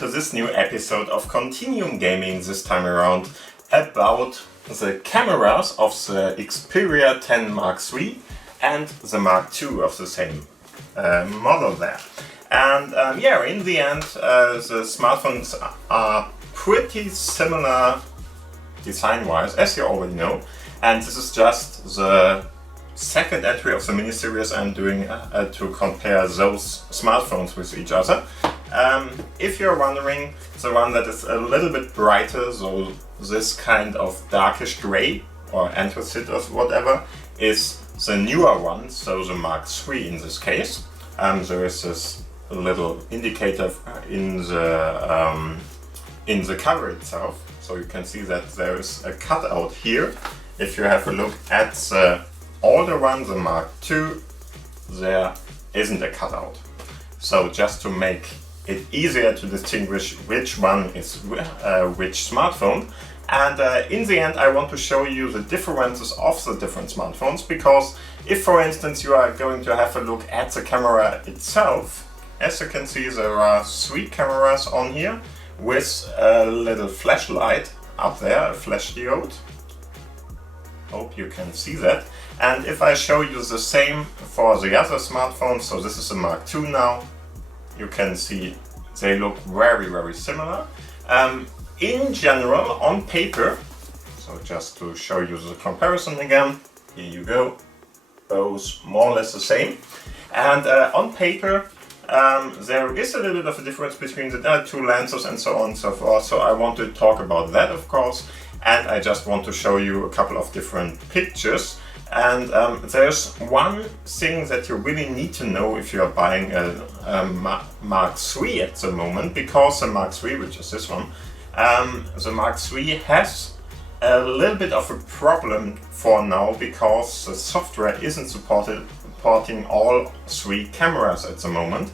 to this new episode of Continuum Gaming, this time around about the cameras of the Xperia 10 Mark III and the Mark II of the same model there. And yeah, in the end the smartphones are pretty similar design-wise, as you already know, and this is just the second entry of the mini-series I'm doing to compare those smartphones with each other. If you're wondering, the one that is a little bit brighter, so this kind of darkish grey or anthracite or whatever, is the newer one, so the Mark III in this case. There is this little indicator in the cover itself, so you can see that there is a cutout here. If you have a look at the older one, the Mark II, there isn't a cutout. So just to make it easier to distinguish which one is which smartphone. And in the end, I want to show you the differences of the different smartphones, because if, for instance, you are going to have a look at the camera itself, as you can see, there are 3 cameras on here with a little flashlight up there, a flash diode. Hope you can see that. And if I show you the same for the other smartphones, so this is the Mark II now, you can see they look very, very similar. In general, on paper, so just to show you the comparison again, here you go, both more or less the same. And on paper, there is a little bit of a difference between the 2 lenses and so on and so forth, so I want to talk about that, of course. And I just want to show you a couple of different pictures. And there's one thing that you really need to know if you're buying a Mark III at the moment, because the Mark III, which is this one, the Mark III has a little bit of a problem for now, because the software isn't supporting all 3 cameras at the moment,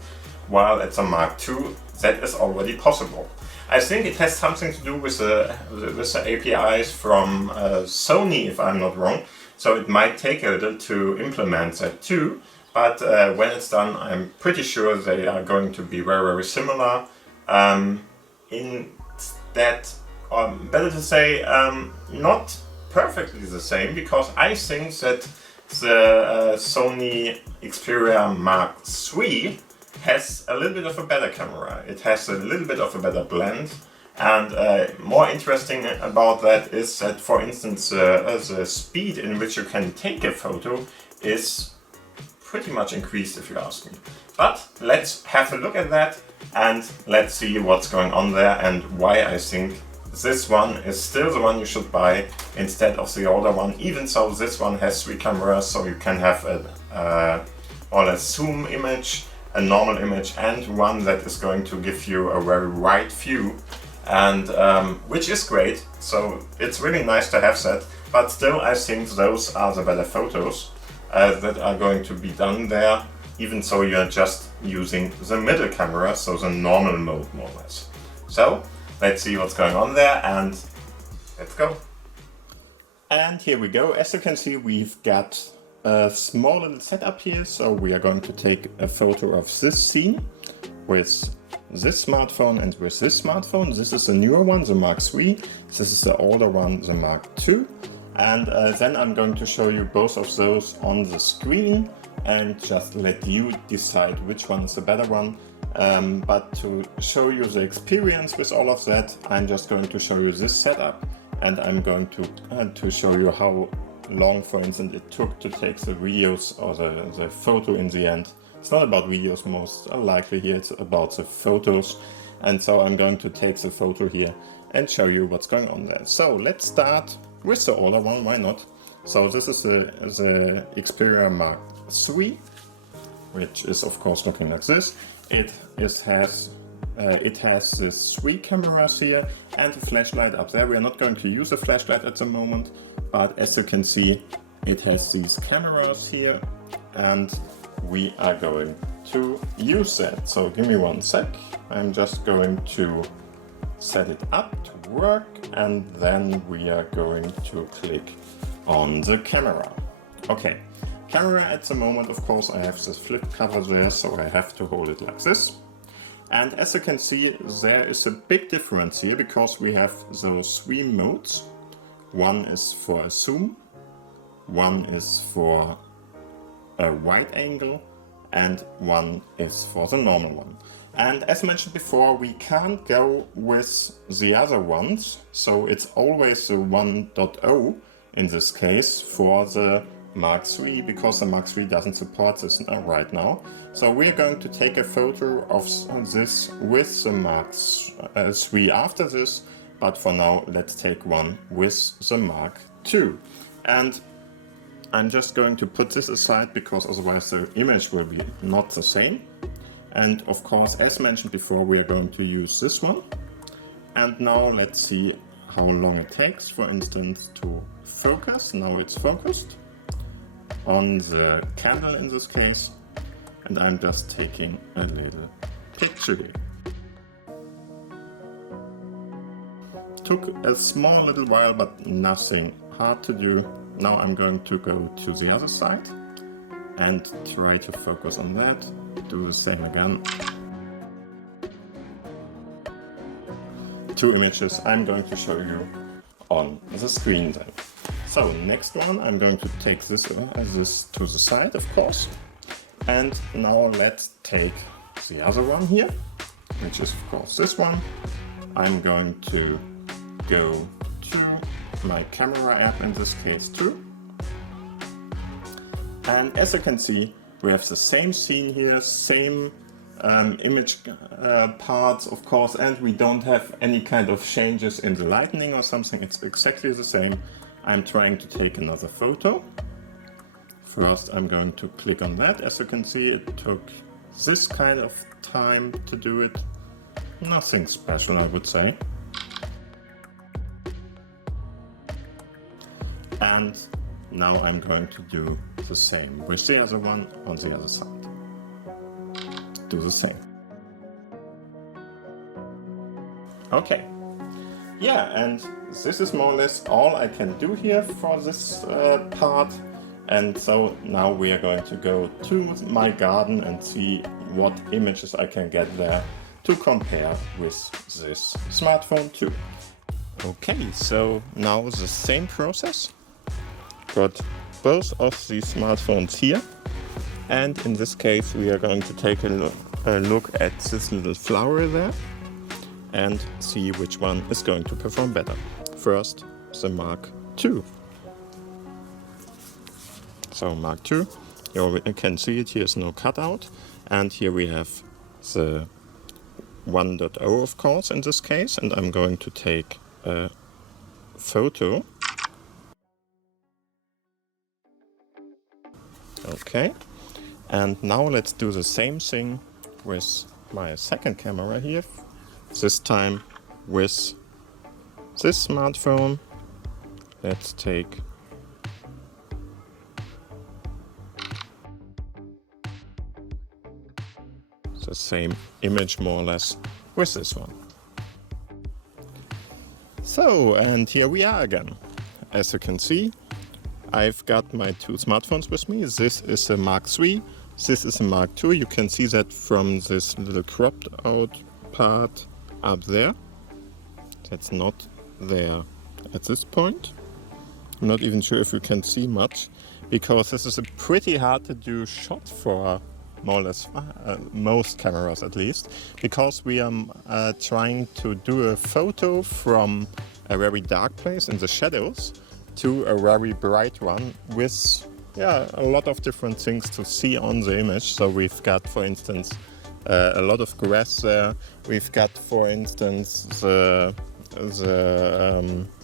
while at the Mark II that is already possible. I think it has something to do with the APIs from Sony, if I'm not wrong, so it might take a little to implement that too, but when it's done, I'm pretty sure they are going to be very, very similar. In that, better to say, not perfectly the same, because I think that the Sony Xperia Mark III has a little bit of a better camera. It has a little bit of a better blend, and more interesting about that is that, for instance, the speed in which you can take a photo is pretty much increased, if you ask me. But let's have a look at that and let's see what's going on there and why I think this one is still the one you should buy instead of the older one, even though this one has 3 cameras, so you can have a zoom image, a normal image, and one that is going to give you a very wide view, and which is great, so it's really nice to have that. But still, I think those are the better photos that are going to be done there, even though you're just using the middle camera, so the normal mode more or less. So let's see what's going on there, and let's go. And here we go. As you can see, we've got a small little setup here, so we are going to take a photo of this scene with this smartphone and with this smartphone. This is the newer one, the Mark III. This is the older one, the Mark II. And then I'm going to show you both of those on the screen and just let you decide which one is the better one. But to show you the experience with all of that, I'm just going to show you this setup, and I'm going to show you how long, for instance, it took to take the videos or the photo in the end. It's not about videos most likely here, it's about the photos. And so I'm going to take the photo here and show you what's going on there. So let's start with the older one, why not? So this is the Xperia Mark III, which is of course looking like this. It has this 3 cameras here and a flashlight up there. We are not going to use a flashlight at the moment, but as you can see, it has these cameras here, and we are going to use that. So give me one sec. I'm just going to set it up to work, and then we are going to click on the camera. Okay, camera at the moment, of course, I have this flip cover there, so I have to hold it like this. And as you can see, there is a big difference here because we have those 3 modes. One is for a zoom, one is for a wide angle, and one is for the normal one. And as mentioned before, we can't go with the other ones, so it's always the 1.0 in this case for the Mark III, because the Mark III doesn't support this right now. So we're going to take a photo of this with the Mark III after this, but for now let's take one with the Mark II. And I'm just going to put this aside because otherwise the image will be not the same. And of course, as mentioned before, we are going to use this one. And now let's see how long it takes, for instance, to focus. Now it's focused on the candle in this case. And I'm just taking a little picture here. Took a small little while, but nothing hard to do. Now I'm going to go to the other side and try to focus on that. Do the same again. 2 images I'm going to show you on the screen then. So next one, I'm going to take this to the side, of course. And now let's take the other one here, which is of course this one. I'm going to go to my camera app in this case too. And as you can see, we have the same scene here, same image parts of course, and we don't have any kind of changes in the lighting or something. It's exactly the same. I'm trying to take another photo. First I'm going to click on that. As you can see, it took this kind of time to do it. Nothing special, I would say. And now I'm going to do the same with the other one on the other side. Do the same. Okay. Yeah, and this is more or less all I can do here for this part. And so now we are going to go to my garden and see what images I can get there to compare with this smartphone too. Okay, so now the same process. Got both of these smartphones here, and in this case we are going to take a look at this little flower there and see which one is going to perform better. First, the Mark II. So Mark II, you can see it, here's no cutout, and here we have the 1.0 of course in this case, and I'm going to take a photo. Okay, and now let's do the same thing with my second camera here, this time with this smartphone. Let's take the same image more or less with this one. So, and here we are again. As you can see, I've got my 2 smartphones with me. This is a Mark III, this is a Mark II. You can see that from this little cropped out part up there. That's not there at this point. I'm not even sure if you can see much, because this is a pretty hard to do shot for more or less most cameras at least, because we are trying to do a photo from a very dark place in the shadows to a very bright one with a lot of different things to see on the image. So we've got, for instance, a lot of grass there. We've got, for instance, the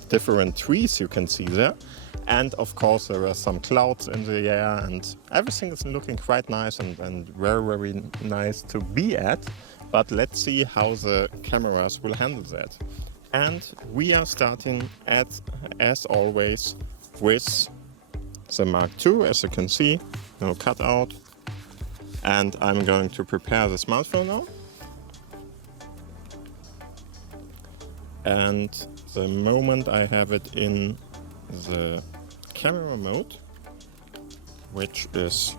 different trees you can see there. And of course there are some clouds in the air, and everything is looking quite nice and very, very nice to be at. But let's see how the cameras will handle that. And we are starting as always with the Mark II, as you can see, no cutout. And I'm going to prepare the smartphone now. And the moment I have it in the camera mode, which is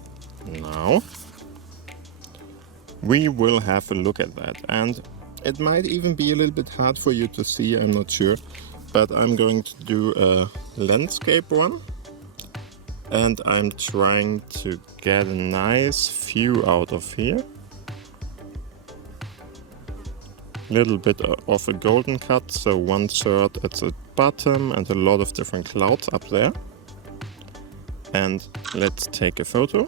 now, we will have a look at that. And it might even be a little bit hard for you to see, I'm not sure, but I'm going to do a landscape one. And I'm trying to get a nice view out of here. Little bit of a golden cut, so 1/3 at the bottom and a lot of different clouds up there. And let's take a photo.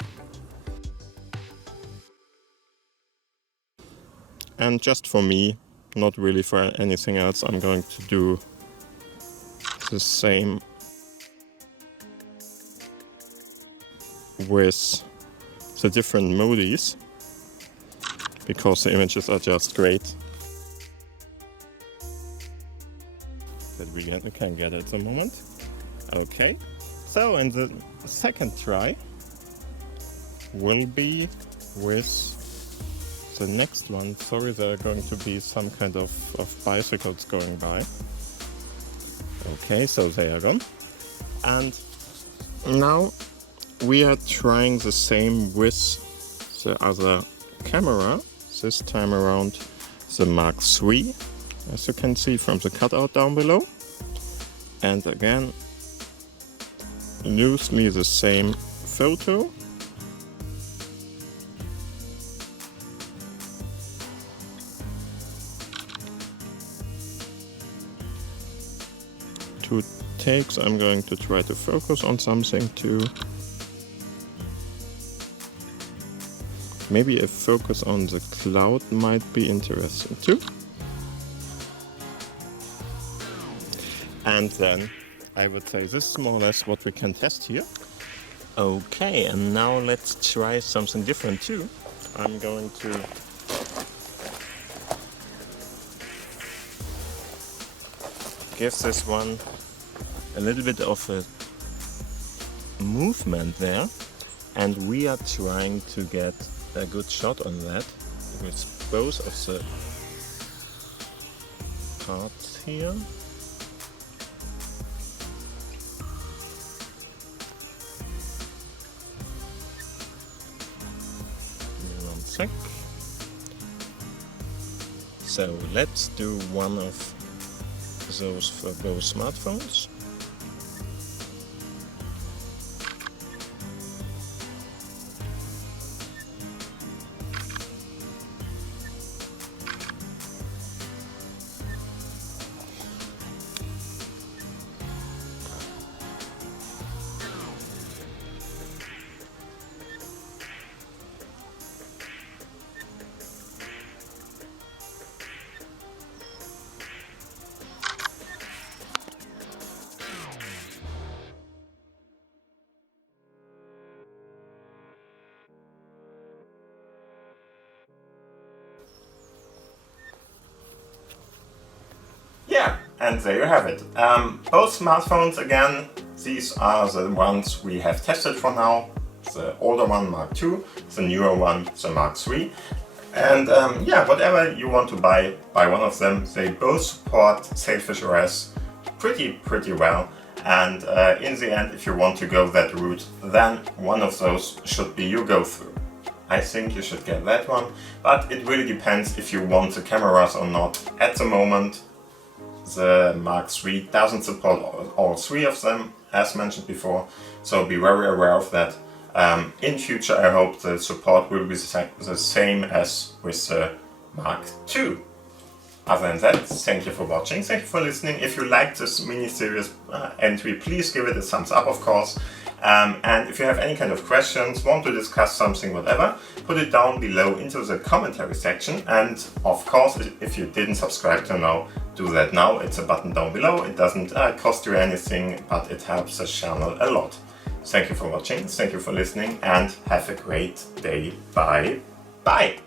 And just for me, not really for anything else, I'm going to do the same with the different modis, because the images are just great. That we can get at the moment. Okay, so in the second try will be with the next one. Sorry, there are going to be some kind of bicycles going by. Okay, so they are gone. And now we are trying the same with the other camera, this time around the Mark III, as you can see from the cutout down below. And again, loosely the same photo. Two takes, I'm going to try to focus on something too. Maybe a focus on the cloud might be interesting too. And then I would say this is more or less what we can test here. Okay, and now let's try something different too. I'm going to give this one a little bit of a movement there, and we are trying to get a good shot on that with both of the parts here. Give me 1 sec. So let's do one of those for both smartphones. Yeah, and there you have it. Both smartphones again, these are the ones we have tested for now. The older one, Mark II, the newer one, the Mark III. And yeah, whatever you want to buy one of them. They both support SailfishOS pretty well. And in the end, if you want to go that route, then one of those should be your go-through. I think you should get that one, but it really depends if you want the cameras or not. At the moment, the Mark III doesn't support all three of them, as mentioned before, so be very aware of that. In future, I hope the support will be the same as with the Mark II. Other than that, thank you for watching, thank you for listening. If you liked this mini-series entry, please give it a thumbs up, of course. And if you have any kind of questions, want to discuss something, whatever, put it down below into the commentary section. And of course, if you didn't subscribe till now, do that now. It's a button down below. It doesn't cost you anything, but it helps the channel a lot. Thank you for watching, thank you for listening, and have a great day. Bye. Bye.